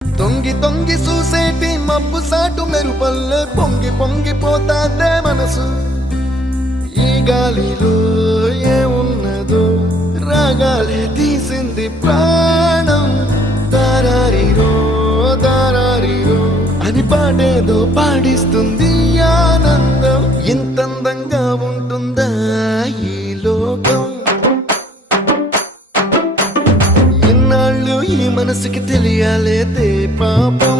తొంగి తొంగి చూసేటి మబ్బు సాటు మెరుపల్లే పొంగి పొంగిపోతాదే మనసు. ఈ గాలిలో ఏమున్నదో రాగాలే తీసింది ప్రాణం. దారారిరో దారారిరో అని పాడేదో పాడిస్తుంది ఆనందం. ఇంతందంగా ఉంటుందా ఈ లోకం? ఇన్నాళ్ళు ఈ మనసుకి తెలియాలేదే పాపం.